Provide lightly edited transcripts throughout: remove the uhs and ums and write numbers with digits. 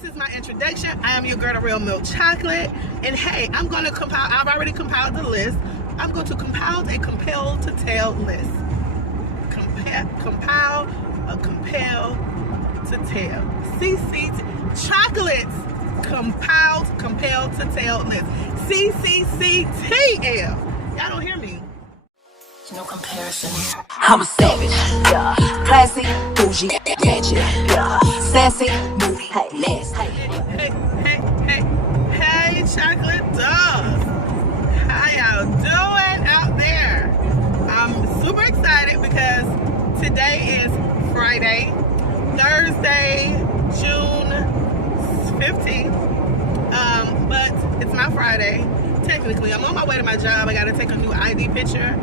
this is my introduction. I am your girl, the real milk chocolate. And hey, I'm going to compile, I've already compiled the list. I'm going to compile a compelled to tell list. Compile a compelled to tell. CC chocolates compelled to tell list. CCCTL. Y'all don't hear me. No comparison. I'm a savage, yeah. Classy, bougie, ratchet, yeah. Sassy, moody, nasty. Hey, chocolate dogs. How y'all doing out there? I'm super excited because today is Friday, Thursday, June 15th. But it's my Friday. Technically, I'm on my way to my job. I got to take a new ID picture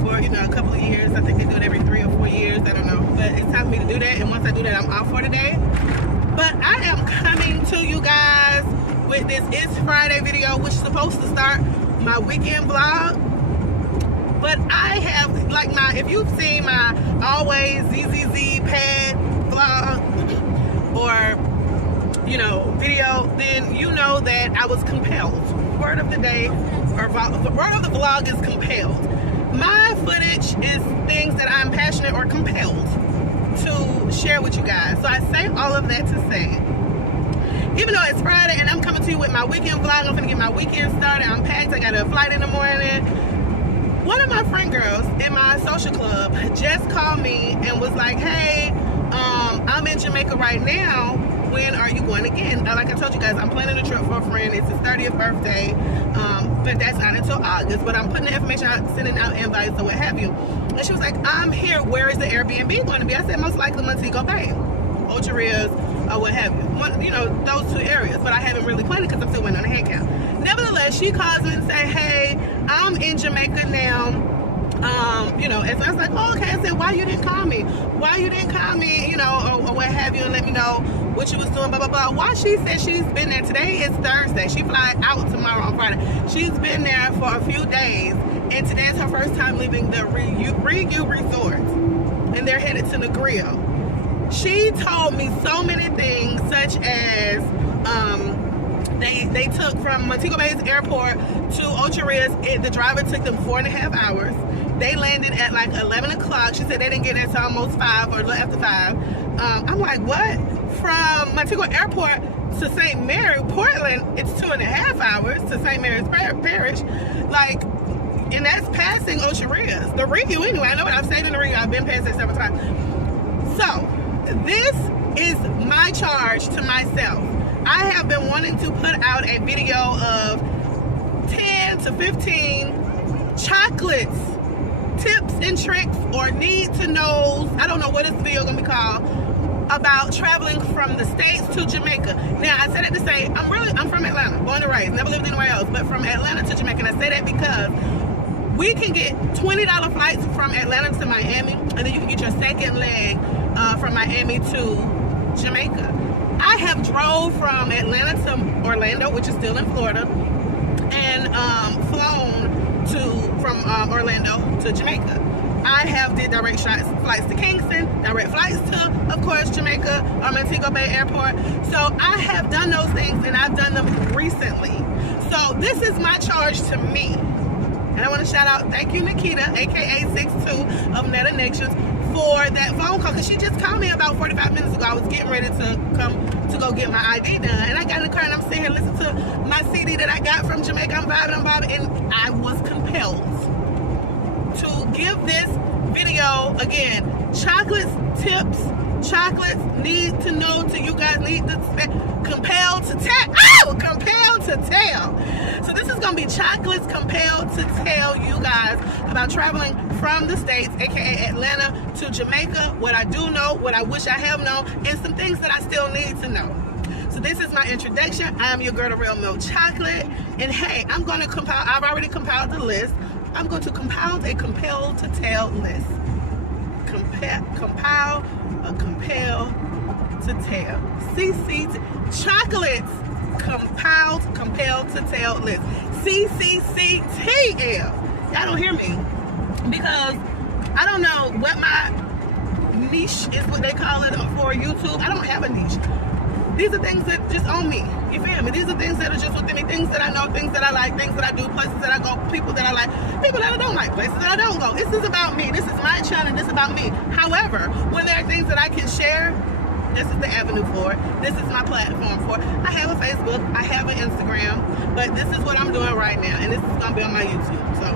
for, a couple of years. I think they do it every 3 or 4 years. I don't know. But it's time for me to do that. And once I do that, I'm off for today. But I am coming to you guys with this It's Friday video, which is supposed to start my weekend vlog. But I have, if you've seen my always ZZZ pad vlog or, video, then you know that I was compelled. Word of the day, or the word of the vlog is compelled. My footage is things that I'm passionate or compelled to share with you guys. So I say all of that to say, even though it's Friday and I'm coming to you with my weekend vlog, I'm gonna get my weekend started. I'm packed, I got a flight in the morning. One of my friend girls in my social club just called me and was like, hey, I'm in Jamaica right now. When are you going again? Like I told you guys, I'm planning a trip for a friend. It's his 30th birthday, but that's not until August. But I'm putting the information out, sending out invites or what have you. And she was like, I'm here. Where is the Airbnb going to be? I said, most likely Montego Bay, Ocho Rios, or what have you. Those 2 areas. But I haven't really planned it because I'm still waiting on the head count. Nevertheless, she calls me and say, hey, I'm in Jamaica now. And so I was like, oh, okay. I said, why you didn't call me? Why you didn't call me, or what have you, and let me know what you was doing, blah, blah, blah. Why she said she's been there. Today is Thursday. She flies out tomorrow on Friday. She's been there for a few days, and today is her first time leaving the Regu Resort, and they're headed to the Grill. She told me so many things, such as, they took from Montego Bay's airport to Ocho Rios. The driver took them 4.5 hours. They landed at like 11 o'clock. She said they didn't get there until almost 5 or a little after 5. I'm like, what? From Montego Airport to St. Mary, Portland, it's 2.5 hours to St. Mary's Parish. And that's passing Ocho Rios. The Regu, anyway. I know what I've stayed in the Regu. I've been past that several times. So, this is my charge to myself. I have been wanting to put out a video of 10 to 15 chocolates, tips and tricks, or need to knows, I don't know what this video is going to be called, about traveling from the States to Jamaica. Now, I said that to say, I'm from Atlanta, born and raised, never lived anywhere else, but from Atlanta to Jamaica. And I say that because we can get $20 flights from Atlanta to Miami, and then you can get your second leg from Miami to Jamaica. I have drove from Atlanta to Orlando, which is still in Florida, and flown from Orlando to Jamaica. I have did direct flights to Kingston, direct flights to, of course, Jamaica, Montego Bay Airport. So I have done those things, and I've done them recently. So this is my charge to me. And I want to shout out, thank you, Nikita, AKA 62 of Netta Nations, for that phone call, because she just called me about 45 minutes ago. I was getting ready to come to go get my ID done, and I got in the car and I'm sitting here listening to my CD that I got from Jamaica. I'm vibing, and I was compelled to give this video again. Chocolates tips, chocolates need to know to you guys, need to compelled to tell. Oh, compelled to tell. So this is gonna be chocolates compelled to tell you guys about traveling from the States, aka Atlanta, to Jamaica. What I do know, what I wish I have known, and some things that I still need to know. So this is my introduction. I am your girl, the real milk chocolate, and hey, I'm gonna compile. I've already compiled the list. I'm going to compile a compelled to tell list. Compile a compelled to tell. CC chocolates compelled to tell list. CCCTL. Y'all don't hear me because I don't know what my niche is, what they call it for YouTube. I don't have a niche. these are things that just own me. You feel me? These are things that are just within me, things that I know, things that I like, things that I do, places that I go, people that I like, people that I don't like, places that I don't go. This is about me. This is my channel. This is about me. However, when there are things that I can share, this is the avenue for it. This is my platform for it. I have a Facebook, I have an Instagram, but this is what I'm doing right now, and this is going to be on my YouTube. So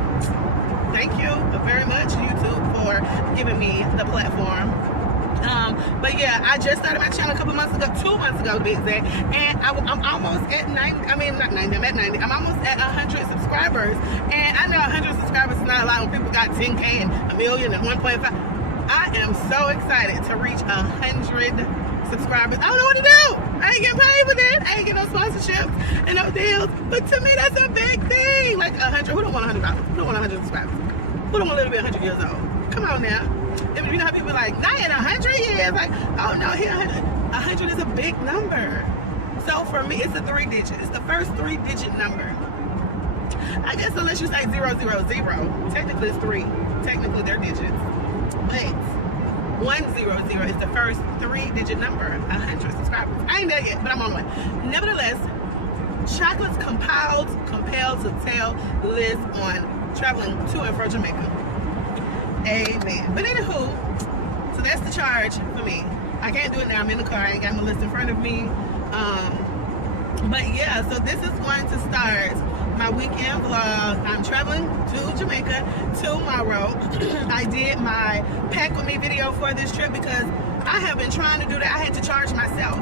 thank you very much, YouTube, for giving me the platform. But yeah, I just started my channel a couple months ago, 2 months ago to be exact, and I'm almost at 90, I mean not 90, I'm at 90, I'm almost at 100 subscribers, and I know 100 subscribers is not a lot when people got 10K and a million and 1.5. I am so excited to reach 100 subscribers. I don't know what to do. I ain't getting paid for that. I ain't getting no sponsorships and no deals, but to me that's a big thing. Like 100, who don't want $100? Who don't want 100 subscribers? Who don't want to live to be 100 years old? Come on now. You know how people are like, not in 100 years. Like, oh no, here 100 is a big number. So for me, it's a 3 digit. It's the first 3-digit number. I guess unless you say 000, technically it's 3. Technically they're digits. But 100 is the first 3-digit number. 100 subscribers. I ain't there yet, but I'm on one. Nevertheless, Chocolate's compelled to tell list on traveling to and from Jamaica. Amen. But anywho, so that's the charge for me. I can't do it now. I'm in the car. I ain't got my list in front of me. But yeah, so this is going to start my weekend vlog. I'm traveling to Jamaica tomorrow. I did my pack with me video for this trip because I have been trying to do that. I had to charge myself.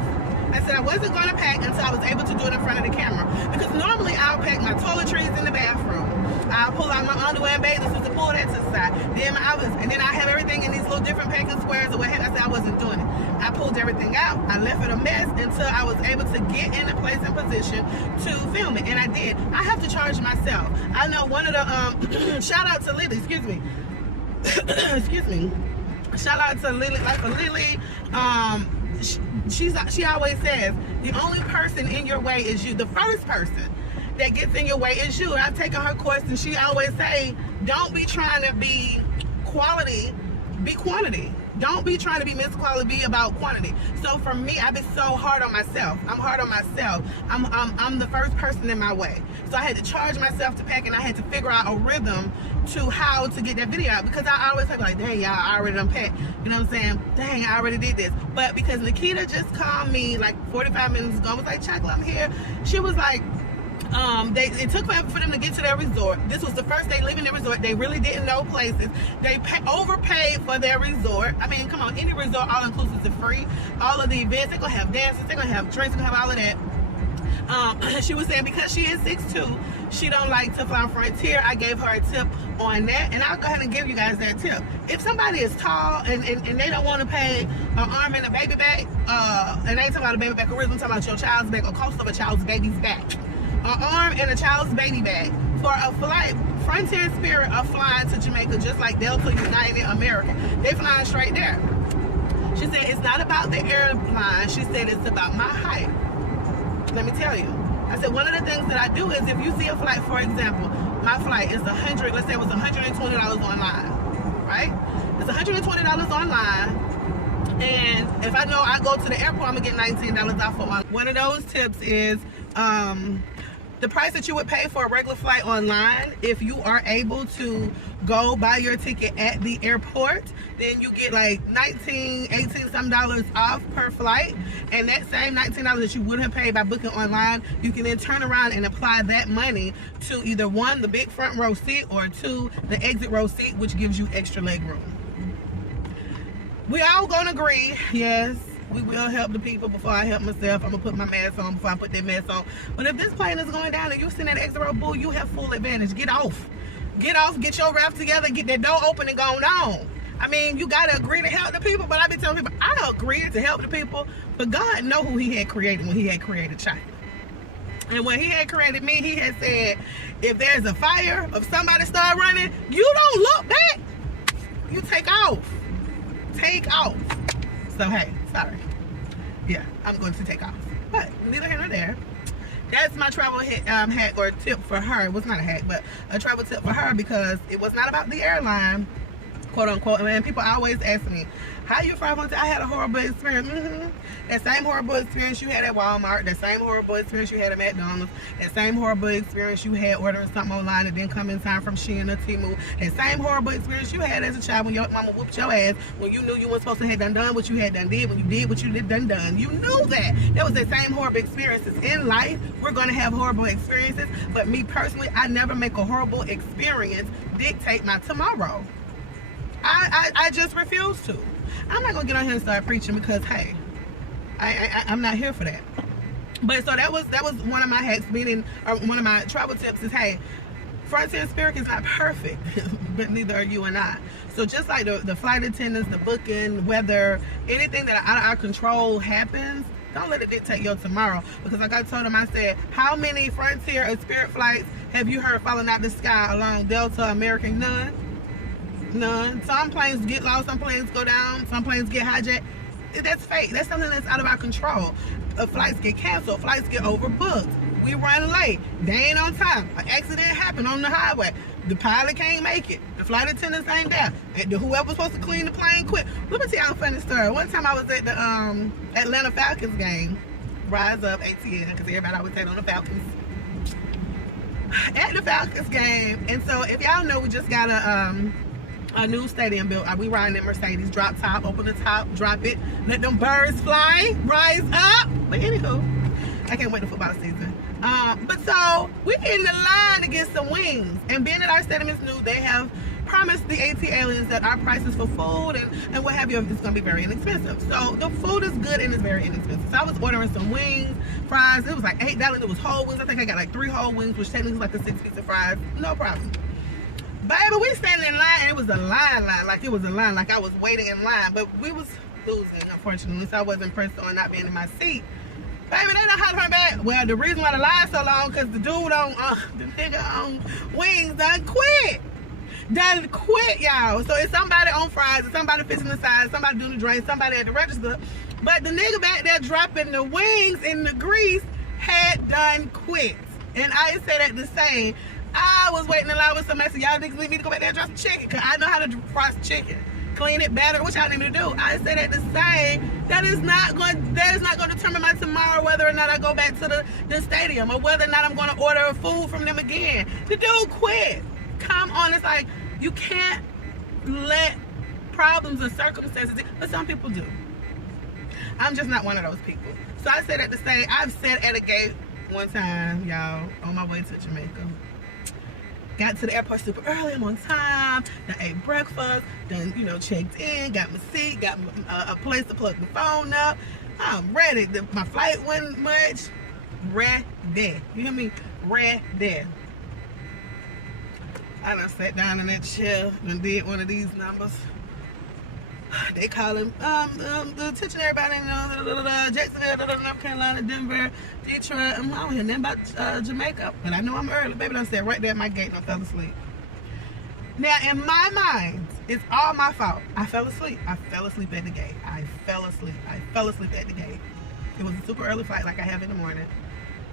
I said I wasn't going to pack until I was able to do it in front of the camera, because normally I'll pack my toiletries in the bathroom. I'll pull out my underwear and bathing suits and pull that to the side. Then my outfits, and then I have everything in these little different packing squares or what have you. I said I wasn't doing it. I pulled everything out. I left it a mess until I was able to get in a place and position to film it, and I did. I have to charge myself. I know one of the shout out to Lily. Excuse me. Excuse me. Shout out to Lily. Like for Lily. She always says the only person in your way is you. The first person that gets in your way is you. And I've taken her course, and she always say, don't be trying to be quality, be quantity. Don't be trying to be Miss Quality, be about quantity. So for me, I've been so hard on myself. I'm hard on myself. I'm the first person in my way. So I had to charge myself to pack, and I had to figure out a rhythm to how to get that video out, because I always talk like, dang, y'all, I already done packed. You know what I'm saying? Dang, I already did this. But because Nikita just called me like 45 minutes ago, I was like, Chocolate, I'm here. She was like, it took forever for them to get to their resort. This was the first day leaving their resort. They really didn't know places. They overpaid for their resort. I mean, come on, any resort, all inclusive is free. All of the events, they're gonna have dances, they're gonna have drinks, they're gonna have all of that. She was saying because she is 6'2", she don't like to fly on Frontier. I gave her a tip on that, and I'll go ahead and give you guys that tip. If somebody is tall and they don't want to pay an arm and a baby back, and they ain't talking about a baby back, or I'm talking about your child's back, or cost of a child's baby's back, an arm and a child's baby bag for a flight. Frontier and Spirit are flying to Jamaica just like Delta, United, American. They flying straight there. She said it's not about the airline. She said it's about my height. Let me tell you. I said one of the things that I do is if you see a flight, for example, my flight is $100. Let's say it was $120 online, right? It's $120 online. And if I know I go to the airport, I'm gonna get $19 off for one. One of those tips is the price that you would pay for a regular flight online, if you are able to go buy your ticket at the airport, then you get like $19, $18 some off per flight. And that same $19 that you would have paid by booking online, you can then turn around and apply that money to either one, the big front row seat, or two, the exit row seat, which gives you extra leg room. We all gonna agree, yes, we will help the people before I help myself. I'm gonna put my mask on before I put that mask on. But if this plane is going down and you're sitting at exit row, boo, you have full advantage. Get off. Get off, get your wrap together, get that door open and going on. I mean, you gotta agree to help the people, but I be telling people, I agreed to help the people, but God know who he had created when he had created Chocolate. And when he had created me, he had said, if there's a fire, if somebody start running, you don't look back. You take off. Take off. So hey, sorry. Yeah, I'm going to take off. But neither here nor there. That's my travel hack or tip for her. It was not a hack, but a travel tip for her, because it was not about the airline, quote unquote. And people always ask me, How you fry one time? I had a horrible experience. That same horrible experience you had at Walmart, that same horrible experience you had at McDonald's, that same horrible experience you had ordering something online that didn't come in time from Shein or Temu, that same horrible experience you had as a child when your mama whooped your ass, when you knew you weren't supposed to have done what you had done did, when you did what you did done. You knew that. That was the same horrible experiences. In life, we're going to have horrible experiences, but me personally, I never make a horrible experience dictate my tomorrow. I just refuse to. I'm not going to get on here and start preaching because, hey, I'm not here for that. But so that was one of my hacks, meaning, or one of my travel tips is, hey, Frontier Spirit is not perfect, but neither are you and I. So just like the flight attendants, the booking, weather, anything that out of our control happens, don't let it dictate your tomorrow. Because like I told him, I said, how many Frontier or Spirit flights have you heard falling out the sky along Delta, American? None. Some planes get lost, some planes go down, some planes get hijacked. That's fake. That's something that's out of our control. Flights get canceled, flights get overbooked. We run late, they ain't on time. An accident happened on the highway. The pilot can't make it. The flight attendants ain't there. And whoever's supposed to clean the plane quit. Let me tell you a funny story. One time I was at the Atlanta Falcons game. Rise up, ATL, because everybody always say on the Falcons. At the Falcons game, and so if y'all know, we just got a new stadium built. We riding in Mercedes, drop top, open the top, drop it, let them birds fly, rise up. But anywho, I can't wait for football season. But so we in the line to get some wings, and being that our stadium is new, they have promised the AT aliens that our prices for food and what have you, it's gonna be very inexpensive. So the food is good and it's very inexpensive. So I was ordering some wings, fries. It was like $8. It was whole wings. I think I got like 3 whole wings, which technically is like a 6-piece of fries. No problem. Baby, we standing in line, and it was a line, like it was a line, like I was waiting in line, but we was losing, unfortunately, so I wasn't pressed on not being in my seat. Baby, they don't have to turn back. Well, the reason why the line's so long, because the dude on, the nigga on wings done quit, y'all. So it's somebody on fries, it's somebody fixing the sides, somebody doing the drain, somebody at the register, but the nigga back there dropping the wings in the grease had done quit. And I say that to say, I was waiting in line with somebody, so y'all niggas leave me to go back there and drop some chicken, because I know how to fry chicken. Clean it better, what y'all need me to do. I say that to say that is not going to determine my tomorrow, whether or not I go back to the stadium, or whether or not I'm going to order food from them again. The dude quit. Come on, it's like you can't let problems and circumstances, but some people do. I'm just not one of those people. So I say that to say, I've sat at a gate one time, y'all, on my way to Jamaica. Got to the airport super early, I'm on time, done ate breakfast, done, checked in, got my seat, got a place to plug the phone up. I'm ready. My flight wasn't much. Ready. You hear me? Ready. I done sat down in that chair and did one of these numbers. They call him, the attention everybody, Jacksonville, North Carolina, Denver, Detroit. I don't hear nothing about Jamaica, but I know I'm early. Baby, I sat right there at my gate and I fell asleep. Now, in my mind, it's all my fault. I fell asleep. I fell asleep at the gate. I fell asleep at the gate. It was a super early flight like I have in the morning.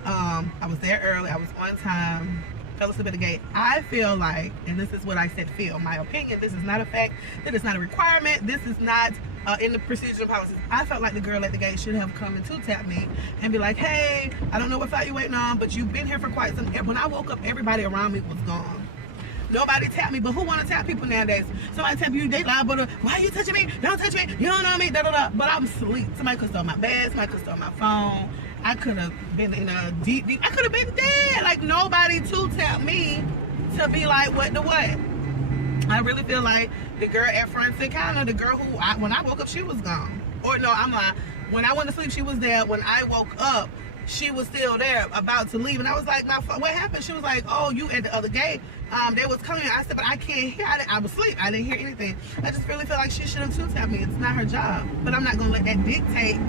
I was there early. I was on time. Fell asleep at the gate. I feel like, and this is what I said feel, my opinion, this is not a fact, that is not a requirement, this is not in the procedure and policies. I felt like the girl at the gate should have come and two-tap me and be like, hey, I don't know what flight you're waiting on, but you've been here for quite some time. When I woke up, everybody around me was gone. Nobody tapped me, but who want to tap people nowadays? Somebody tap you, they liable to, why are you touching me? Don't touch me, you don't know me, da-da-da. But I'm asleep. Somebody could stole my bag, somebody could stole my phone. I could have been in a deep, I could have been dead. Like, nobody two-tapped me to be like, what the what? I really feel like the girl at Front Counter, the girl who, when I woke up, she was gone. Or no, I'm lying. When I went to sleep, she was there. When I woke up, she was still there, about to leave. And I was like, what happened? She was like, oh, you at the other gate. They was coming. I said, but I can't hear. I was asleep. I didn't hear anything. I just really feel like she should have two-tapped me. It's not her job. But I'm not going to let that dictate.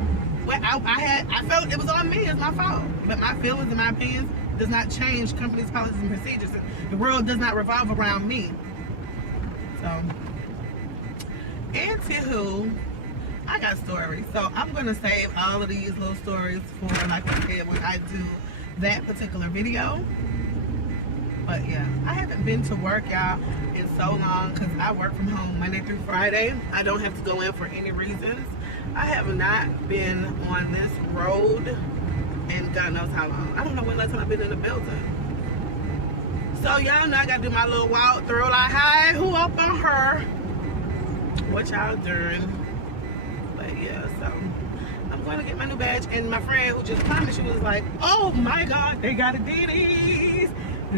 I felt it was on me. It's my fault. But my feelings and my opinions does not change companies' policies and procedures. The world does not revolve around me. So, anywho, I got stories. So I'm gonna save all of these little stories for, like I said, when I do that particular video. But yeah, I haven't been to work, y'all, in so long because I work from home Monday through Friday. I don't have to go in for any reasons. I have not been on this road in God knows how long. I don't know when last time I've been in the building. So y'all know I gotta do my little walk through, like, hi, who up on her? What y'all doing? But yeah, so I'm going to get my new badge. And my friend who just climbed it, she was like, oh my God, they got Adidas.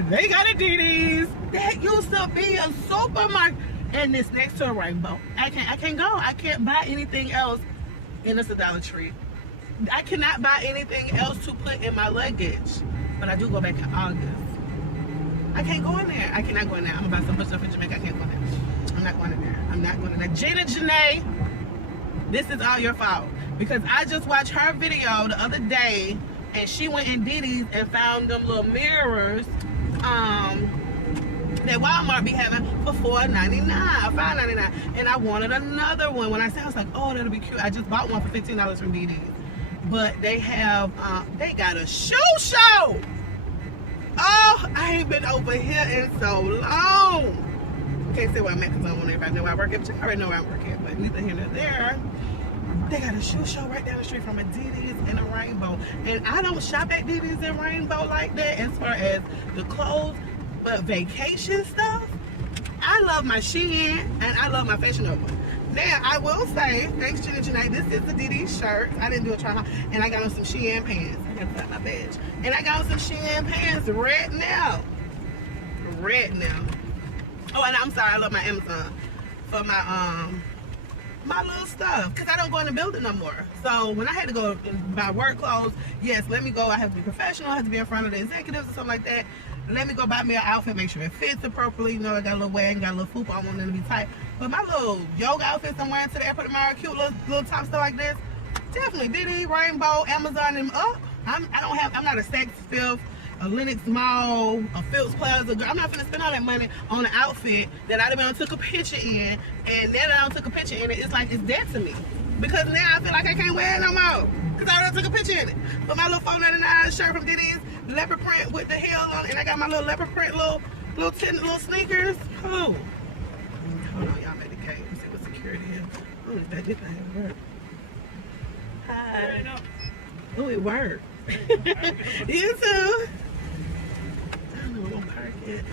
They got Adidas. That used to be a supermarket. And it's next to a Rainbow. I can't go. I can't buy anything else. And it's a Dollar Tree. I cannot buy anything else to put in my luggage. But I do go back in August. I can't go in there. I cannot go in there. I'm about to buy stuff in Jamaica. I can't go in there. I'm not going in there. I'm not going in there. Janae, this is all your fault. Because I just watched her video the other day, and she went in Didi's and found them little mirrors that Walmart be having for $4.99 or $5.99. And I wanted another one. When I said, I was like, oh, that'll be cute. I just bought one for $15 from Didi's. But they have, they got a shoe show. Oh, I ain't been over here in so long. Can't say where I'm at because I don't want everybody to know where I work at, but you already know where I work at, but neither here nor there. They got a shoe show right down the street from a Didi's and a Rainbow. And I don't shop at Didi's and Rainbow like that as far as the clothes, but vacation stuff, I love my Shein and I love my Fashion Nova. Now, I will say, thanks to Janae, this is the Didi's shirt. I didn't do a try on, and I got on some Shein pants. I gotta put my badge. And I got on some Shein pants right now. Right now. Oh, and I'm sorry, I love my Amazon for my my little stuff, because I don't go in the building no more. So when I had to go and buy work clothes, yes, let me go. I have to be professional. I have to be in front of the executives or something like that. Let me go buy me an outfit, make sure it fits appropriately. You know, I got a little wag, got a little foop. I want them to be tight. But my little yoga outfits I'm wearing to the airport tomorrow, cute little top stuff like this, definitely Diddy, Rainbow, Amazon them up. I'm not a Saks Fifth, a Lenox Mall, a Phillips Plaza girl. I'm not gonna spend all that money on an outfit that I done took a picture in, and then I don't took a picture in it. It's like it's dead to me, because now I feel like I can't wear it no more because I done took a picture in it. But my little $4.99 shirt from Diddy's, leopard print with the heels on, and I got my little leopard print little sneakers. Oh, hold on, y'all made the cake. Let's see what security is. Oh, that did not work. Hi. Oh, it worked. You too. I don't know where I'm gonna park it.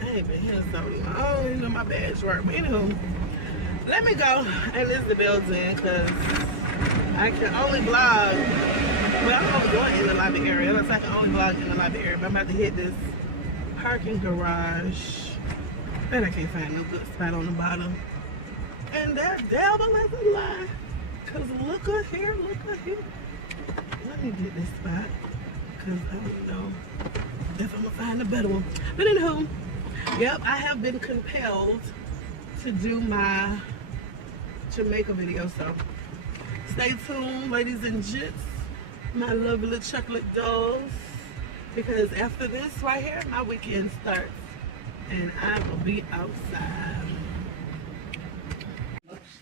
I ain't been here so long. I don't even know my badge work. But anywho, let me go and this is the building because I can only vlog. Well, I'm only going in the lobby area. Looks like I can only vlog in the lobby area. But I'm about to hit this parking garage. And I can't find no good spot on the bottom. And that devil is a lie. Cause look at here, look at here. Let me get this spot, cause I don't know if I'm gonna find a better one. But anywho, yep, I have been compelled to do my Jamaica video, so stay tuned, ladies and gents, my lovely chocolate dolls, because after this right here, my weekend starts, and I will be outside.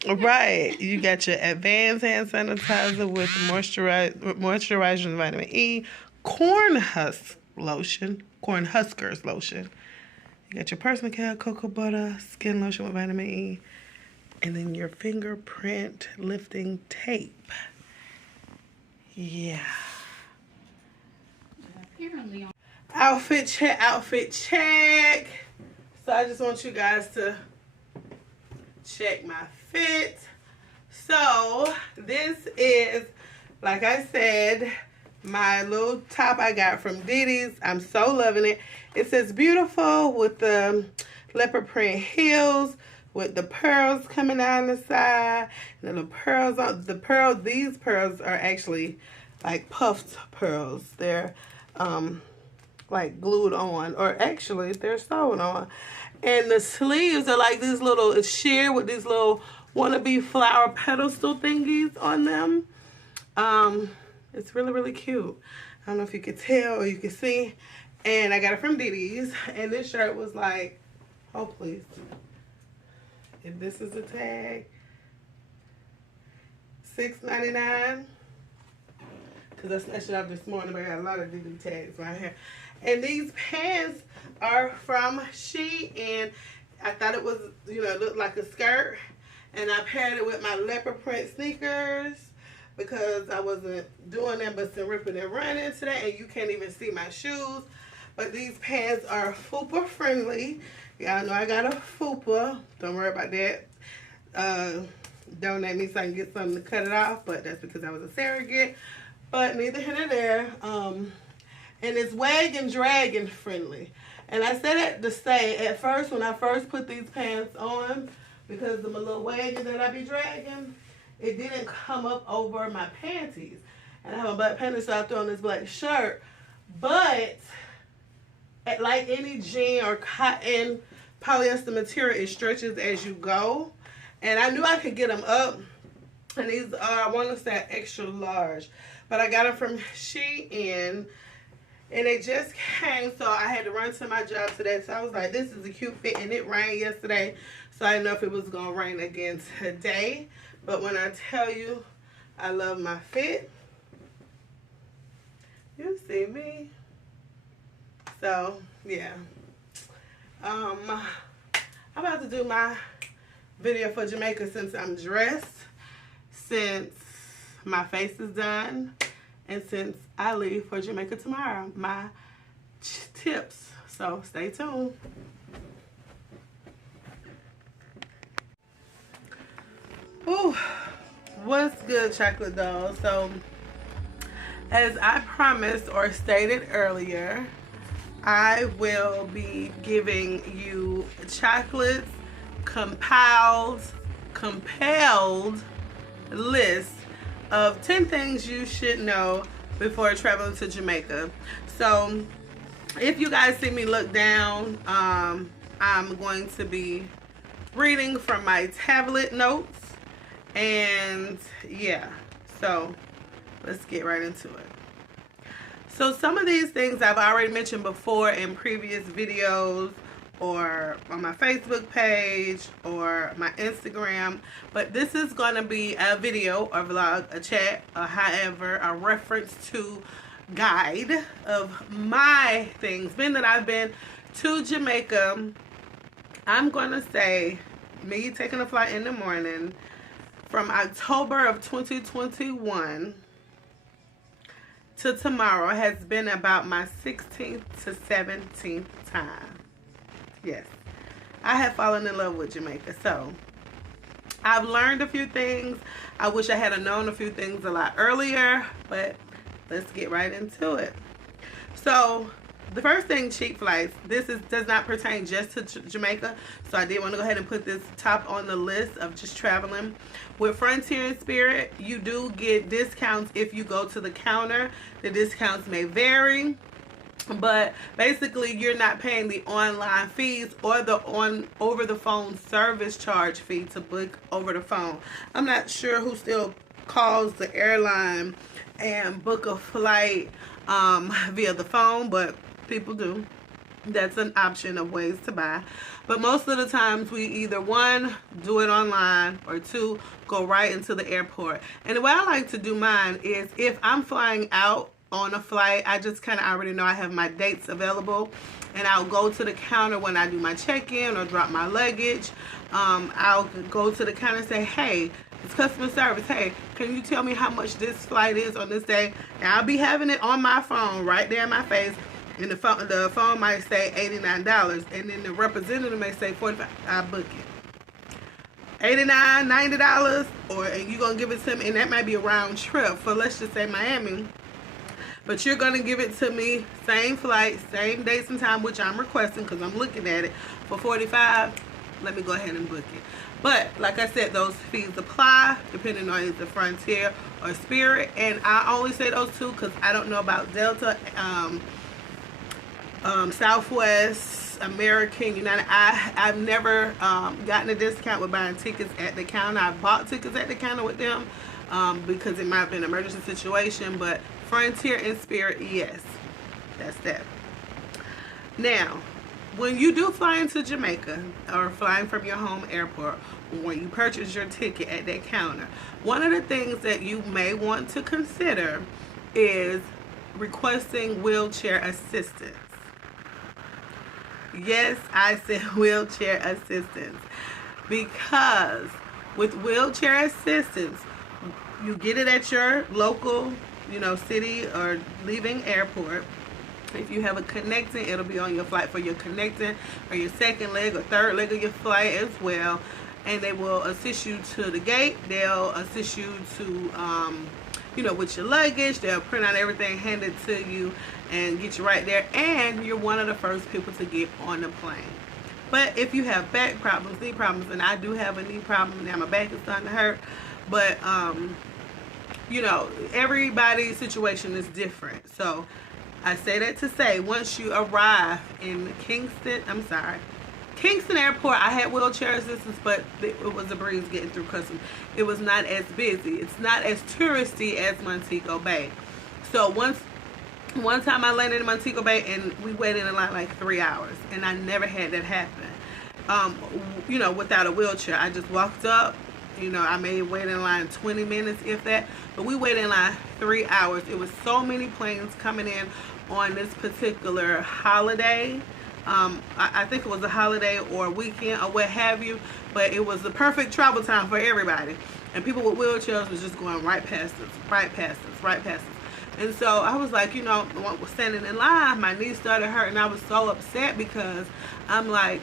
Right, you got your advanced hand sanitizer with moisturizer and vitamin E, corn huskers lotion. You got your personal care cocoa butter, skin lotion with vitamin E, and then your fingerprint lifting tape. Yeah. Outfit check. So I just want you guys to check my fit. So this is, like I said, my little top I got from Diddy's. I'm so loving it. It says beautiful with the leopard print heels with the pearls coming down the side. And the pearls on these pearls are actually like puffed pearls. They're like glued on, or actually they're sewn on. And the sleeves are like these little sheer with these little wannabe flower pedestal thingies on them. It's really, really cute. I don't know if you could tell or you can see. And I got it from Diddy's. And this shirt was like, oh please. If this is a tag, $6.99. because I snatched it out this morning, but I got a lot of DD tags right here. And these pants are from Shein. I thought it was, you know, it looked like a skirt. And I paired it with my leopard print sneakers because I wasn't doing that but some ripping and running today. And you can't even see my shoes. But these pants are FUPA friendly. Y'all know I got a FUPA. Don't worry about that. Donate me so I can get something to cut it off. But that's because I was a surrogate. But neither here nor there. And it's wag and dragon friendly. And I said it to say, at first, when I first put these pants on, because of my little wagon that I be dragging, it didn't come up over my panties. And I have a black panty, so I throw on this black shirt. But, like any jean or cotton polyester material, it stretches as you go. And I knew I could get them up. And these are, I want to say, extra large. But I got them from Shein. And they just came, so I had to run to my job today. So I was like, this is a cute fit. And it rained yesterday, so I didn't know if it was going to rain again today. But when I tell you I love my fit, you see me. So, yeah. I'm about to do my video for Jamaica since I'm dressed, since my face is done, and since I leave for Jamaica tomorrow, my tips. So stay tuned. Ooh, what's good, chocolate dolls? So, as I promised or stated earlier, I will be giving you chocolates compiled list of 10 things you should know before traveling to Jamaica. So if you guys see me look down, I'm going to be reading from my tablet notes. And yeah, so let's get right into it. So some of these things I've already mentioned before in previous videos or on my Facebook page or my Instagram, but this is going to be a video or vlog, a chat, or however, a reference to guide of my things. Being that I've been to Jamaica, I'm going to say me taking a flight in the morning from October of 2021 to tomorrow has been about my 16th to 17th time. Yes, I have fallen in love with Jamaica. So I've learned a few things. I wish I had known a few things a lot earlier, but let's get right into it. So the first thing, cheap flights. This does not pertain just to Jamaica, so I did want to go ahead and put this top on the list of just traveling. With Frontier and Spirit, you do get discounts if you go to the counter. The discounts may vary, but basically you're not paying the online fees or the over the phone service charge fee to book over the phone. I'm not sure who still calls the airline and book a flight via the phone, but people do. That's an option of ways to buy. But most of the times we either, one, do it online, or two, go right into the airport. And the way I like to do mine is if I'm flying out on a flight, I just kind of already know I have my dates available, and I'll go to the counter when I do my check-in or drop my luggage. I'll go to the counter and say, hey, it's customer service. Hey, can you tell me how much this flight is on this day? And I'll be having it on my phone right there in my face. And the phone might say $89, and then the representative may say $45. I book it. $89, $90, or you're gonna give it to me, and that might be a round trip for, let's just say, Miami. But you're gonna give it to me, same flight, same dates and time, which I'm requesting because I'm looking at it, for $45. Let me go ahead and book it. But like I said, those fees apply depending on either Frontier or Spirit, and I only say those two because I don't know about Delta, Southwest, American, United. I've never gotten a discount with buying tickets at the counter. I bought tickets at the counter with them because it might have been an emergency situation, but Frontier and Spirit, yes, that's that. Now, when you do fly into Jamaica or flying from your home airport, when you purchase your ticket at that counter, one of the things that you may want to consider is requesting wheelchair assistance. Yes, I said wheelchair assistance, because with wheelchair assistance, you get it at your local, city or leaving airport. If you have a connecting, it'll be on your flight for your connecting or your second leg or third leg of your flight as well. And they will assist you to the gate. They'll assist you to, with your luggage. They'll print out everything, hand it to you, and get you right there. And you're one of the first people to get on the plane. But if you have back problems, knee problems, and I do have a knee problem now, my back is starting to hurt. But, everybody's situation is different. So I say that to say, once you arrive in Kingston Airport, I had wheelchair assistance, but it was a breeze getting through customs. It was not as busy. It's not as touristy as Montego Bay. So one time I landed in Montego Bay and we waited in line like 3 hours, and I never had that happen. Without a wheelchair. I just walked up. I may wait in line 20 minutes, if that, but we waited in line 3 hours. It was so many planes coming in on this particular holiday. I think it was a holiday or a weekend or what have you, but it was the perfect travel time for everybody. And people with wheelchairs was just going right past us, right past us, right past us. And so I was like, standing in line, my knee started hurting. I was so upset because I'm like,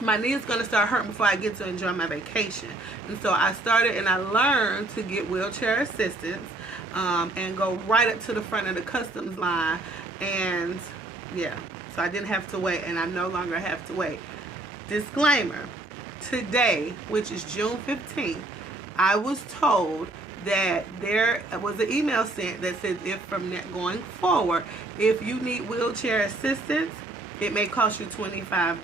my knee is going to start hurting before I get to enjoy my vacation. And so I started and I learned to get wheelchair assistance and go right up to the front of the customs line. And yeah, so I didn't have to wait, and I no longer have to wait. Disclaimer, today, which is June 15th, I was told that there was an email sent that said if from that going forward, if you need wheelchair assistance, it may cost you $25.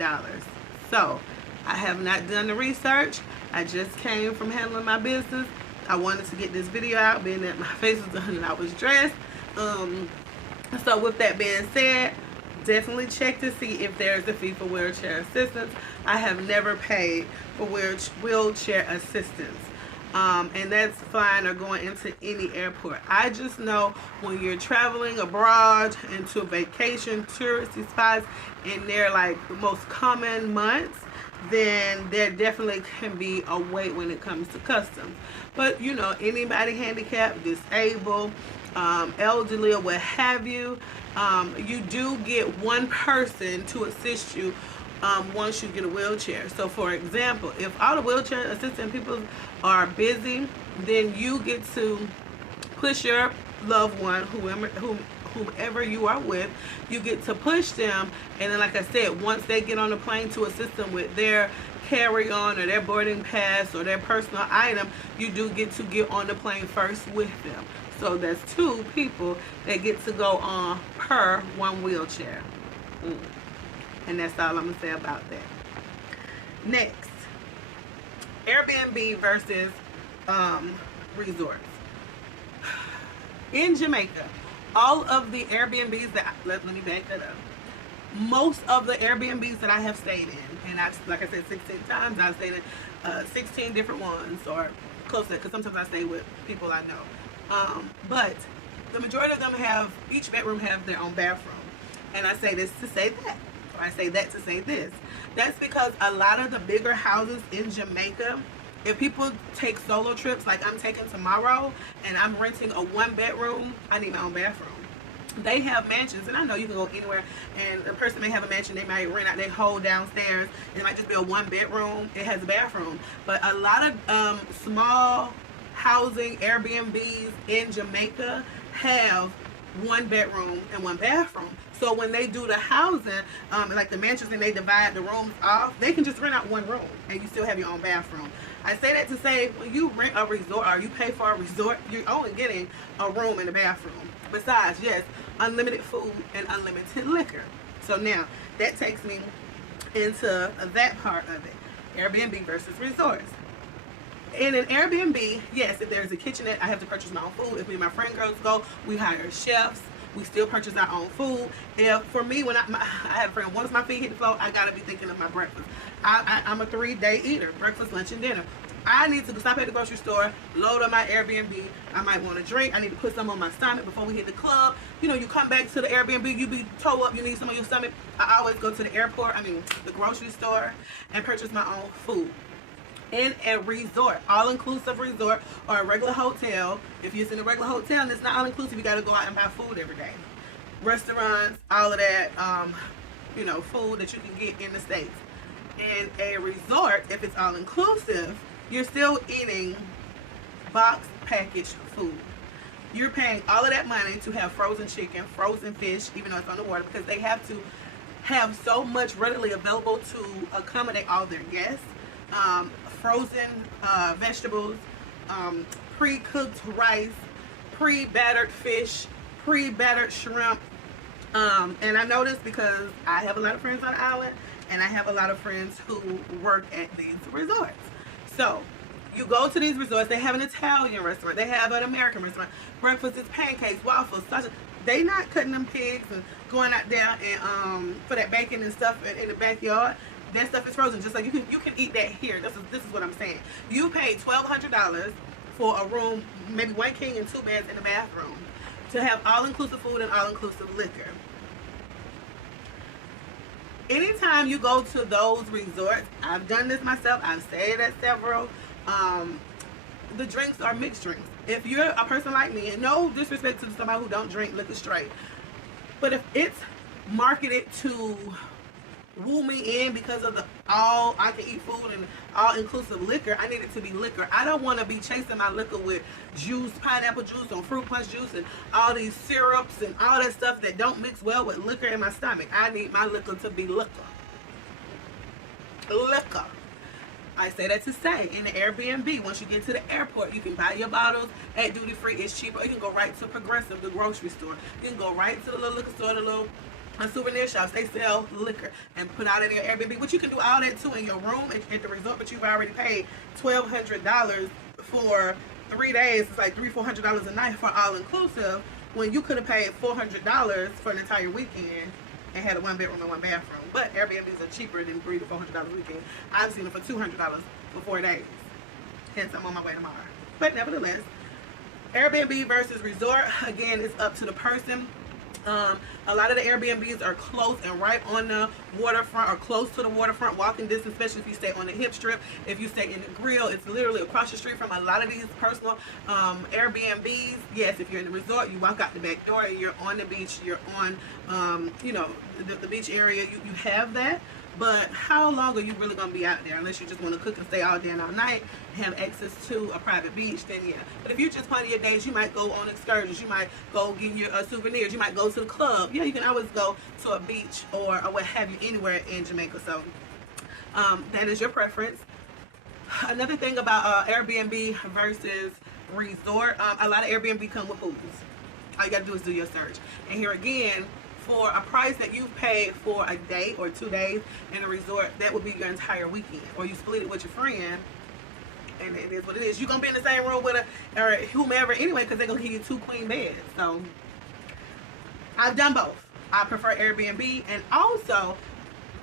So I have not done the research. I just came from handling my business. I wanted to get this video out, being that my face was done and I was dressed. So with that being said, definitely check to see if there's a fee for wheelchair assistance. I have never paid for wheelchair assistance. And that's fine, or going into any airport. I just know when you're traveling abroad into vacation touristy spots and they're like the most common months, then there definitely can be a wait when it comes to customs. But anybody handicapped, disabled, elderly, or what have you, you do get one person to assist you once you get a wheelchair. So for example, if all the wheelchair assistant people are busy, then you get to push your loved one, whomever you are with, you get to push them, and then like I said, once they get on the plane, to assist them with their carry-on or their boarding pass or their personal item, you do get to get on the plane first with them. So that's 2 people that get to go on per one wheelchair. And that's all I'm going to say about that. Next, Airbnb versus resorts. In Jamaica, all of the Airbnbs that, let me back that up. Most of the Airbnbs that I have stayed in, and like I said 16 times, I've stayed in 16 different ones, or close to that, because sometimes I stay with people I know. But the majority of them each bedroom have their own bathroom. And I say this to say that. Or I say that to say this. That's because a lot of the bigger houses in Jamaica, if people take solo trips, like I'm taking tomorrow, and I'm renting a 1-bedroom, I need my own bathroom. They have mansions, and I know you can go anywhere, and a person may have a mansion, they might rent out their whole downstairs, and it might just be a 1-bedroom, it has a bathroom. But a lot of small housing Airbnbs in Jamaica have 1 bedroom and 1 bathroom. So when they do the housing, like the mansions, and they divide the rooms off, they can just rent out 1 room and you still have your own bathroom. I say that to say, when you rent a resort or you pay for a resort, you're only getting a room and a bathroom. Besides, yes, unlimited food and unlimited liquor. So now that takes me into that part of it. Airbnb versus resorts. In an Airbnb, yes, if there's a kitchenette, I have to purchase my own food. If me and my friend girls go, we hire chefs. We still purchase our own food. For me, when I have a friend, once my feet hit the floor, I gotta be thinking of my breakfast. I'm a 3-day eater, breakfast, lunch, and dinner. I need to stop at the grocery store, load up my Airbnb. I might want a drink. I need to put some on my stomach before we hit the club. You know, you come back to the Airbnb, you be toe up, you need some on your stomach. I always go to the airport, the grocery store, and purchase my own food. In a resort, all-inclusive resort, or a regular hotel. If you're in a regular hotel and it's not all-inclusive, you got to go out and buy food every day. Restaurants, all of that, you know, food that you can get in the States. In a resort, if it's all-inclusive, you're still eating box packaged food. You're paying all of that money to have frozen chicken, frozen fish, even though it's on the water, because they have to have so much readily available to accommodate all their guests. Frozen vegetables, pre-cooked rice, pre-battered fish, pre-battered shrimp. And I know this because I have a lot of friends on the island, and I have a lot of friends who work at these resorts. So you go to these resorts, they have an Italian restaurant, they have an American restaurant. Breakfast is pancakes, waffles, sausage. They not cutting them pigs and going out there and for that bacon and stuff in the backyard. That stuff is frozen. Just like you can eat that here. This is what I'm saying. You paid $1,200 for a room, maybe 1 king and 2 beds in the bathroom, to have all-inclusive food and all-inclusive liquor. Anytime you go to those resorts, I've done this myself, I've stayed at several, the drinks are mixed drinks. If you're a person like me, and no disrespect to somebody who don't drink liquor straight, but if it's marketed to woo me in because of the all I can eat food and all inclusive liquor, I need it to be liquor. I don't want to be chasing my liquor with juice, pineapple juice, or fruit punch juice, and all these syrups and all that stuff that don't mix well with liquor in my stomach. I need my liquor to be liquor. Liquor. I say that to say, in the Airbnb, once you get to the airport, you can buy your bottles at duty free. It's cheaper. You can go right to Progressive, the grocery store. You can go right to the little liquor store, the little souvenir shops. They sell liquor and put out in your Airbnb. But you can do all that too in your room at the resort. But you've already paid $1,200 for 3 days. It's like $300-400 a night for all inclusive, when you could have paid $400 for an entire weekend and had a 1-bedroom and 1 bathroom. But Airbnbs are cheaper than $300 to $400 a weekend. I've seen them for $200 for 4 days. Hence, I'm on my way tomorrow. But nevertheless, Airbnb versus resort, again, it's up to the person. A lot of the Airbnbs are close and right on the waterfront or close to the waterfront, walking distance, especially if you stay on the hip strip. If you stay in the grill, it's literally across the street from a lot of these personal Airbnbs. Yes, if you're in the resort, you walk out the back door and you're on the beach, you're on you know, the beach area, you have that. But how long are you really going to be out there? Unless you just want to cook and stay all day and all night and have access to a private beach, then yeah. But if you just plan your days, you might go on excursions. You might go get your souvenirs. You might go to the club. Yeah, you can always go to a beach or what have you anywhere in Jamaica. So that is your preference. Another thing about Airbnb versus resort, a lot of Airbnb come with pools. All you got to do is do your search. And here again, for a price that you've paid for a day or 2 days in a resort, that would be your entire weekend. Or you split it with your friend, and it is what it is. You're going to be in the same room with or whomever anyway, because they're going to give you 2 queen beds. So I've done both. I prefer Airbnb, and also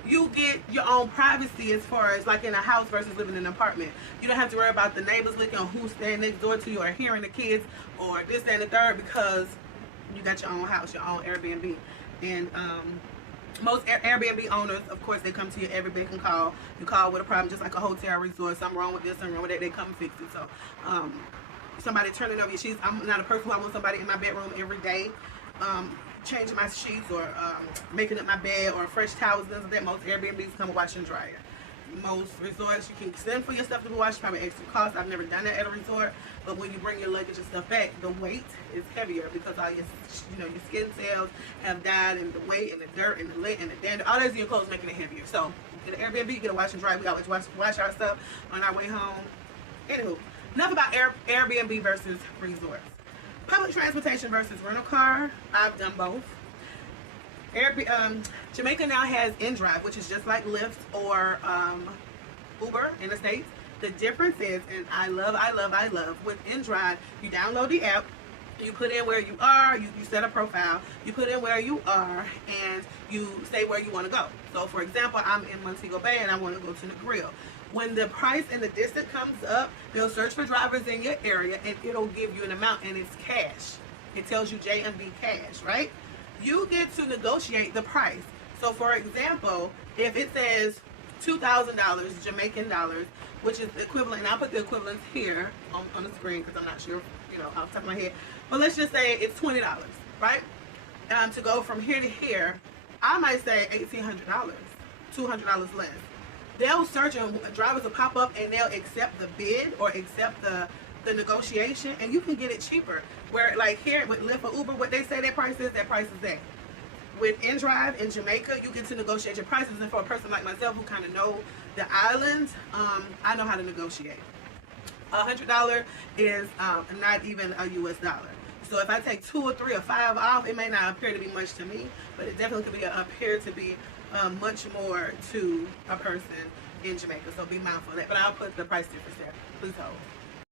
you get your own privacy as far as like in a house versus living in an apartment. You don't have to worry about the neighbors looking on who's staying next door to you or hearing the kids or this, that, and the third, because you got your own house, your own Airbnb. And most Airbnb owners, of course, they come to you every beck and call. You call with a problem, just like a hotel resort. Something wrong with this, something wrong with that. They come and fix it. So somebody turning over your sheets. I'm not a person who I want somebody in my bedroom every day changing my sheets or making up my bed or fresh towels. Things like that. Most Airbnbs come with washer and dryer. Most resorts, you can send for your stuff to be washed, probably extra cost. I've never done that at a resort, but when you bring your luggage and stuff back, the weight is heavier because all your, your skin cells have died, and the weight and the dirt and the lint and the dander, all that's in your clothes making it heavier. So in the Airbnb, you get a wash and dry. We always wash our stuff on our way home. Anywho, enough about Airbnb versus resorts. Public transportation versus rental car. I've done both. Jamaica now has InDrive, which is just like Lyft or Uber in the States. The difference is, and I love, with InDrive, you download the app, you put in where you are, you set a profile, you put in where you are, and you say where you want to go. So for example, I'm in Montego Bay and I want to go to the grill. When the price and the distance comes up, they'll search for drivers in your area and it'll give you an amount, and it's cash. It tells you JMD cash, right? You get to negotiate the price. So for example, if it says $2,000 Jamaican dollars, which is equivalent, and I'll put the equivalents here on the screen because I'm not sure, you know, off the top of my head, but let's just say it's $20, right? To go from here to here, I might say $1,800, $200 less. They'll search and drivers will pop up and they'll accept the bid or accept the negotiation, and you can get it cheaper. Where like here with Lyft or Uber, what they say their price is that. With InDrive in Jamaica, you get to negotiate your prices, and for a person like myself who kind of know the islands, I know how to negotiate. $100 is not even a US dollar. So if I take 2 or 3 or 5 off, it may not appear to be much to me, but it definitely could appear to be much more to a person in Jamaica. So be mindful of that. But I'll put the price difference there. Please hold.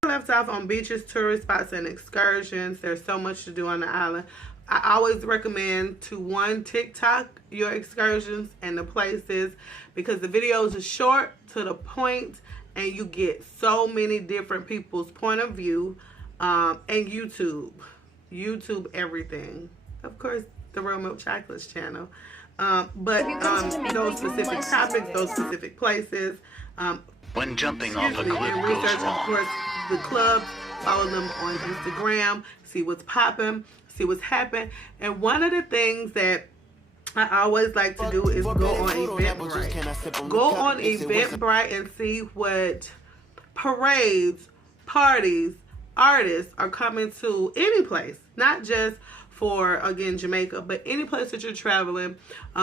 Left off on beaches, tourist spots, and excursions. There's so much to do on the island. I always recommend to TikTok your excursions and the places, because the videos are short, to the point, and you get so many different people's point of view. And YouTube everything. Of course, the Real Milk Chocolates channel. But those specific topics, those specific places. When jumping off a cliff and goes research, wrong. of course, the clubs. Follow them on Instagram. See what's popping. See what's happening. And one of the things that I always like to do is go on Eventbrite. Go on Eventbrite and see what parades, parties, artists are coming to any place. Not just for, again, Jamaica, but any place that you're traveling,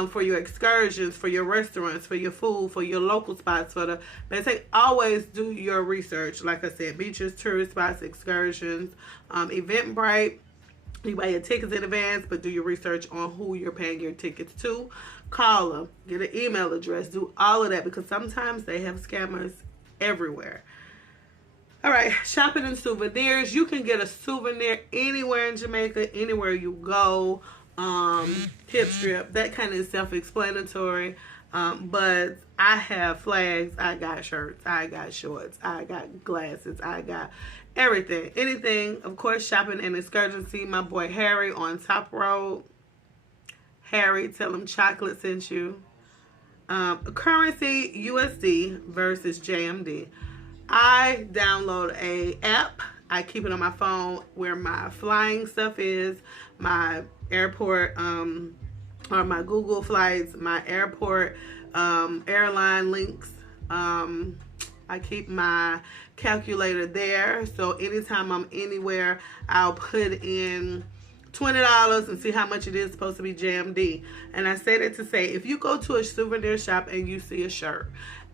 for your excursions, for your restaurants, for your food, for your local spots, for the basic. Always do your research. Like I said, beaches, tourist spots, excursions, Eventbrite. You buy your tickets in advance, but do your research on who you're paying your tickets to. Call them, get an email address, do all of that, because sometimes they have scammers everywhere. All right, shopping and souvenirs. You can get a souvenir anywhere in Jamaica, anywhere you go. Tip strip, that kind of self-explanatory. But I have flags, I got shirts, I got shorts, I got glasses, I got everything. Anything, of course, shopping and excursions. See my boy Harry on Top Road. Harry, tell him Chocolate sent you. Currency, USD versus JMD. I download a app. I keep it on my phone where my flying stuff is, my airport, or my Google flights, my airport, airline links. I keep my calculator there. So anytime I'm anywhere, I'll put in $20 and see how much it is supposed to be JMD. And I say that to say, if you go to a souvenir shop and you see a shirt,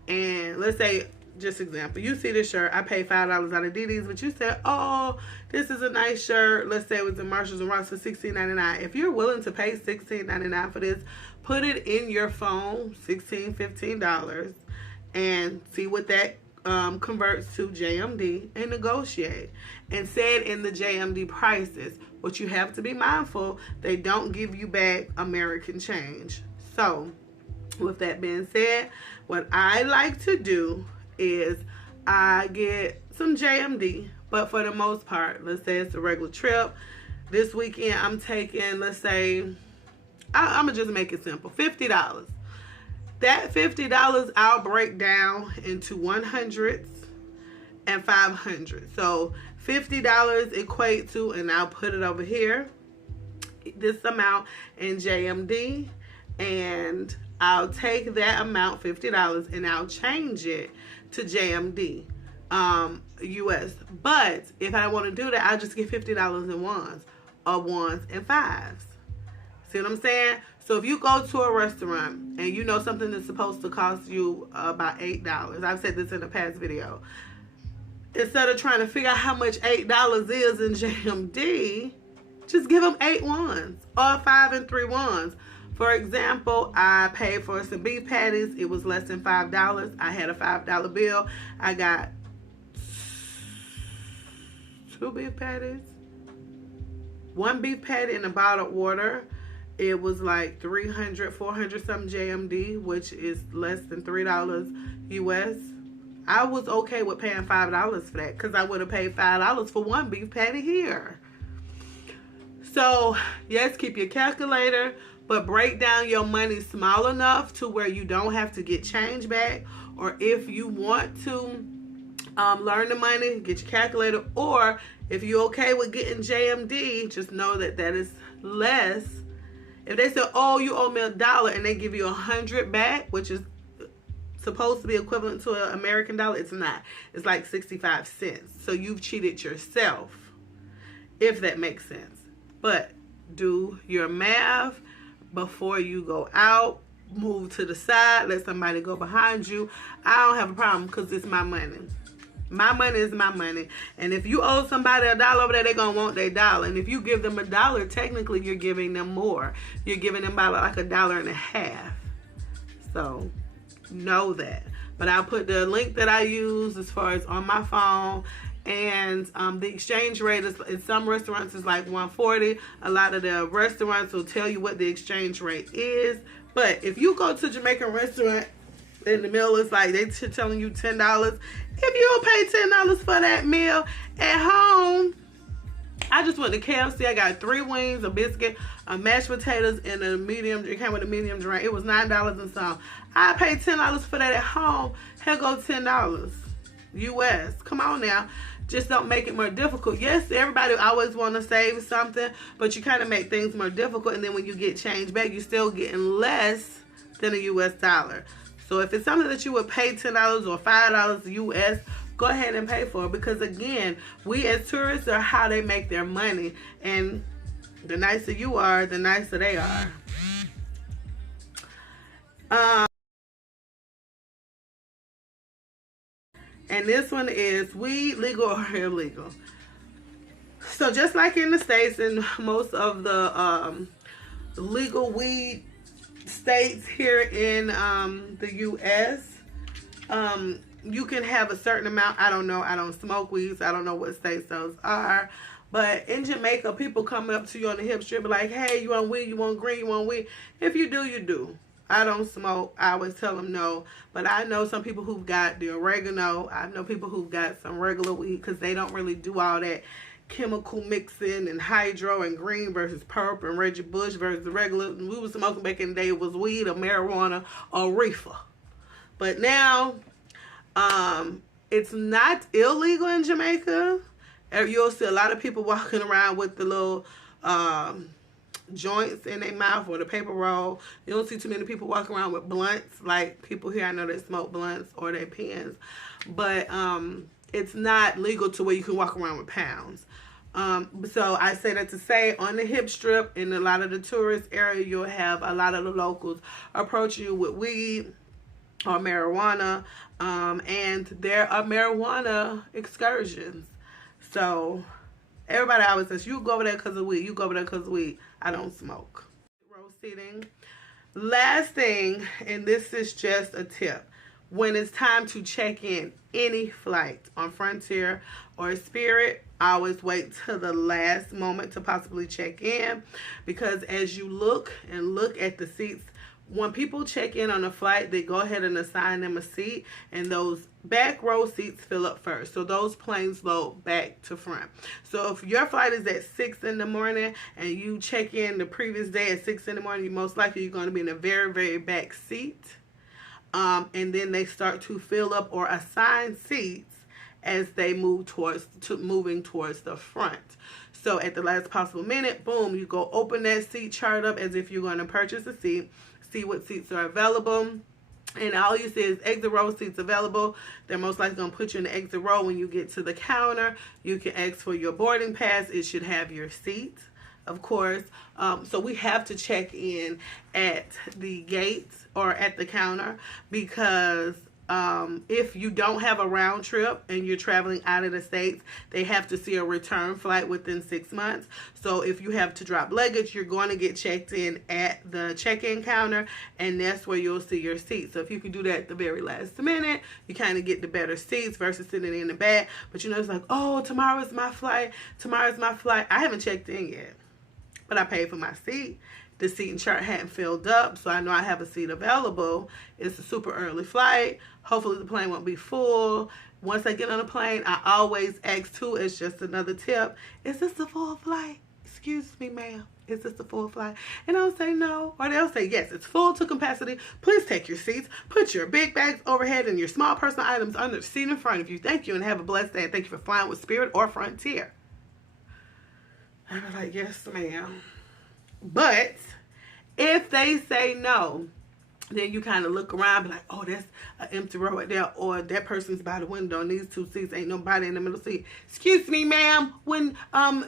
and let's say, just example, you see this shirt, I paid $5 out of DD's, but you said, oh, this is a nice shirt. Let's say it was in Marshalls and Ross for $16.99. If you're willing to pay $16.99 for this, put it in your phone, $16, $15, and see what that converts to JMD, and negotiate. And say it in the JMD prices. But you have to be mindful, they don't give you back American change. So, with that being said, what I like to do is I get some JMD, but for the most part, let's say it's a regular trip. This weekend I'm taking, let's say, I'm gonna just make it simple, $50. That $50 I'll break down into 100s and 500s. So $50 equate to, and I'll put it over here, this amount in JMD, and I'll take that amount, $50, and I'll change it to JMD, US. But if I want to do that, I'll just get $50 in ones, or ones and fives. See what I'm saying? So if you go to a restaurant and you know something that's supposed to cost you about $8, I've said this in a past video, instead of trying to figure out how much $8 is in JMD, just give them 8 ones or 5 and 3 ones. For example, I paid for some beef patties. It was less than $5. I had a $5 bill. I got 2 beef patties, 1 beef patty, and a bottle of water. It was like 300, 400 something JMD, which is less than $3 US. I was okay with paying $5 for that because I would have paid $5 for one beef patty here. So, yes, keep your calculator, but break down your money small enough to where you don't have to get change back. Or if you want to learn the money, get your calculator. Or if you're okay with getting JMD, just know that that is less. If they say, oh, you owe me $1 and they give you 100 back, which is supposed to be equivalent to an American dollar, it's not. It's like 65 cents. So you've cheated yourself, if that makes sense. But do your math before you go out. Move to the side. Let somebody go behind you. I don't have a problem because it's my money. My money is my money. And if you owe somebody $1 over there, they're going to want their $1. And if you give them $1, technically you're giving them more. You're giving them about like $1.50. So know that. But I'll put the link that I use as far as on my phone. And the exchange rate is, in some restaurants is like $1.40. A lot of the restaurants will tell you what the exchange rate is. But if you go to a Jamaican restaurant, in the meal is like they telling you $10. If you don't pay $10 for that meal at home, I just went to KFC. I got 3 wings, a biscuit, a mashed potatoes, and a medium. It came with a medium drink. It was $9 and some. I paid $10 for that at home. Here go $10 US. Come on now. Just don't make it more difficult. Yes, everybody always want to save something, but you kind of make things more difficult. And then when you get change back, you're still getting less than a US dollar. So if it's something that you would pay $10 or $5 US, go ahead and pay for it. Because again, we as tourists are how they make their money. And the nicer you are, the nicer they are. And this one is weed legal or illegal. So just like in the States and most of the legal weed states here in the U.S., you can have a certain amount. I don't know. I don't smoke weeds. I don't know what states those are. But in Jamaica, people come up to you on the hip strip like, hey, you want weed? You want green? You want weed? If you do, you do. I don't smoke. I always tell them no. But I know some people who've got the oregano. I know people who've got some regular weed because they don't really do all that chemical mixing and hydro and green versus purple and Reggie Bush versus the regular. We was smoking back in the day. It was weed or marijuana or reefer. But now, it's not illegal in Jamaica. You'll see a lot of people walking around with the little joints in their mouth or the paper roll. You don't see too many people walking around with blunts. Like people here, I know they smoke blunts or they pens. But it's not legal to where you can walk around with pounds. So I say that to say on the hip strip in a lot of the tourist area, you'll have a lot of the locals approach you with weed or marijuana. And there are marijuana excursions. So everybody always says, you go over there because of weed. You go over there because of weed. I don't smoke. Row seating. Last thing, and this is just a tip. When it's time to check in any flight on Frontier or Spirit, I always wait till the last moment to possibly check in. Because as you look and look at the seats, when people check in on a flight, they go ahead and assign them a seat, and those back row seats fill up first. So those planes load back to front. So if your flight is at 6 in the morning and you check in the previous day at 6 in the morning, you most likely you're going to be in a very, very back seat. And then they start to fill up or assign seats as they move moving towards the front. So at the last possible minute, boom, you go open that seat chart up as if you're going to purchase a seat. See what seats are available, and all you see is exit row seats available. They're most likely going to put you in the exit row. When you get to the counter, you can ask for your boarding pass. It should have your seat, of course. So we have to check in at the gate or at the counter because if you don't have a round trip and you're traveling out of the States, they have to see a return flight within 6 months. So if you have to drop luggage, you're going to get checked in at the check-in counter, and that's where you'll see your seat. So if you can do that at the very last minute, you kind of get the better seats versus sitting in the back. But you know, it's like, oh, tomorrow's my flight. Tomorrow's my flight. I haven't checked in yet, but I paid for my seat. the seating chart hadn't filled up, so I know I have a seat available. It's a super early flight. Hopefully the plane won't be full. Once I get on the plane, I always ask too, it's just another tip, is this a full flight? Excuse me, ma'am, is this a full flight? And I'll say no, or they'll say yes, it's full to capacity. Please take your seats, put your big bags overhead and your small personal items under the seat in front of you. Thank you and have a blessed day, and thank you for flying with Spirit or Frontier. I was like, yes, ma'am. But if they say no, then you kind of look around and be like, oh, that's an empty row right there, or that person's by the window and these two seats ain't nobody in the middle seat. Excuse me, ma'am, when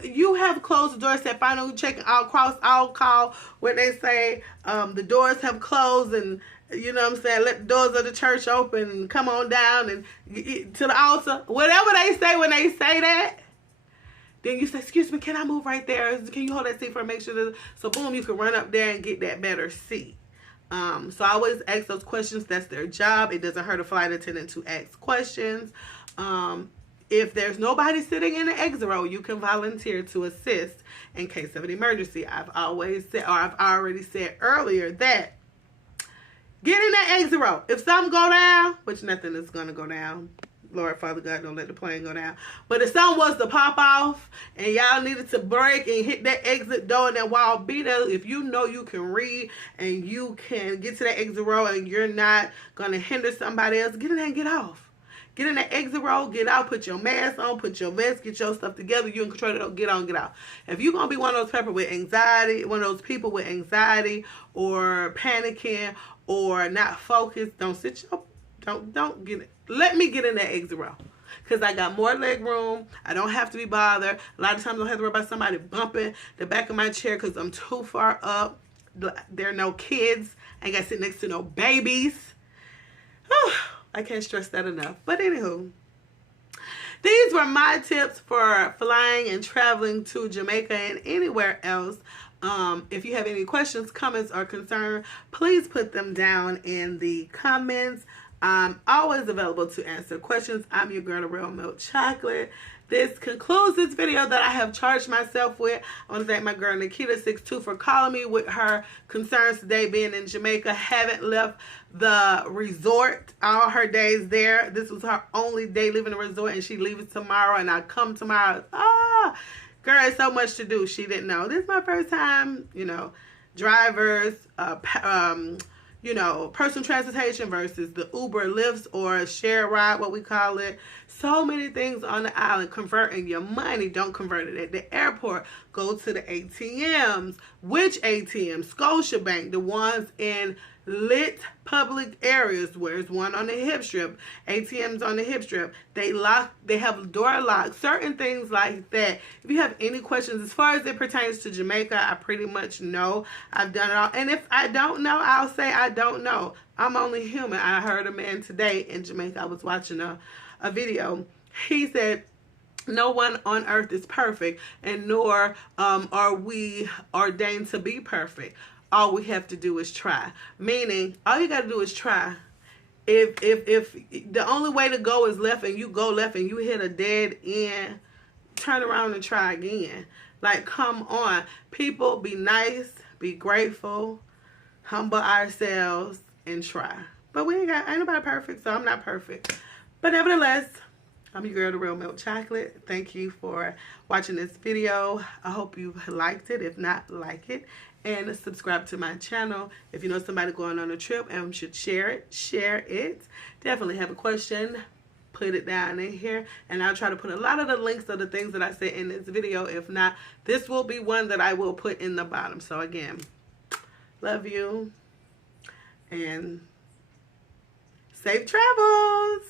you have closed the door, said final check, I'll call when they say the doors have closed, and you know what I'm saying, let the doors of the church open and come on down and to the altar. Whatever they say when they say that, then you say, excuse me, can I move right there? Can you hold that seat for me? Make sure that, so boom, you can run up there and get that better seat. So I always ask those questions. That's their job. It doesn't hurt a flight attendant to ask questions. If there's nobody sitting in the exit row, you can volunteer to assist in case of an emergency. I've already said earlier that get in that exit row. If something go down, which nothing is going to go down, Lord, Father God, don't let the plane go down. But if something was to pop off and y'all needed to break and hit that exit door and that wall, be there. If you know you can read and you can get to that exit row and you're not going to hinder somebody else, get in there and get off. Get in that exit row, get out, put your mask on, put your vest, get your stuff together. You in control of it, get on, get out. If you're going to be one of those people with anxiety, or panicking or not focused, don't get it. Let me get in that exit row, because I got more leg room. I don't have to be bothered. A lot of times I don't have to worry about somebody bumping the back of my chair because I'm too far up. There are no kids. I ain't got to sit next to no babies. I can't stress that enough. But anywho, these were my tips for flying and traveling to Jamaica and anywhere else. If you have any questions, comments, or concern, please put them down in the comments. I'm always available to answer questions. I'm your girl, the Real Milk Chocolate. This concludes this video that I have charged myself with. I want to thank my girl Nikita62 for calling me with her concerns today, being in Jamaica. Haven't left the resort all her days there. This was her only day leaving the resort, and she leaves tomorrow, and I come tomorrow. Girl, it's so much to do. She didn't know. This is my first time, drivers, personal transportation versus the Uber, Lyfts, or share ride, what we call it. So many things on the island. Converting your money. Don't convert it at the airport. Go to the ATMs. Which ATMs? Scotiabank, the ones in lit public areas. Where's one on the hip strip? ATMs on the hip strip. They have door locks. Certain things like that. If you have any questions as far as it pertains to Jamaica, I pretty much know. I've done it all. And if I don't know, I'll say I don't know. I'm only human. I heard a man today in Jamaica. I was watching a video. He said, no one on earth is perfect, and nor are we ordained to be perfect. All we have to do is try. Meaning, all you got to do is try. If the only way to go is left, and you go left and you hit a dead end, turn around and try again. Like, come on. People, be nice, be grateful, humble ourselves, and try. But ain't nobody perfect, so I'm not perfect. But nevertheless, I'm your girl, the Real Milk Chocolate. Thank you for watching this video. I hope you liked it. If not, like it. And subscribe to my channel. If you know somebody going on a trip and should share it. Definitely have a question, put it down in here. And I'll try to put a lot of the links of the things that I said in this video. If not, this will be one that I will put in the bottom. So again, love you. And safe travels.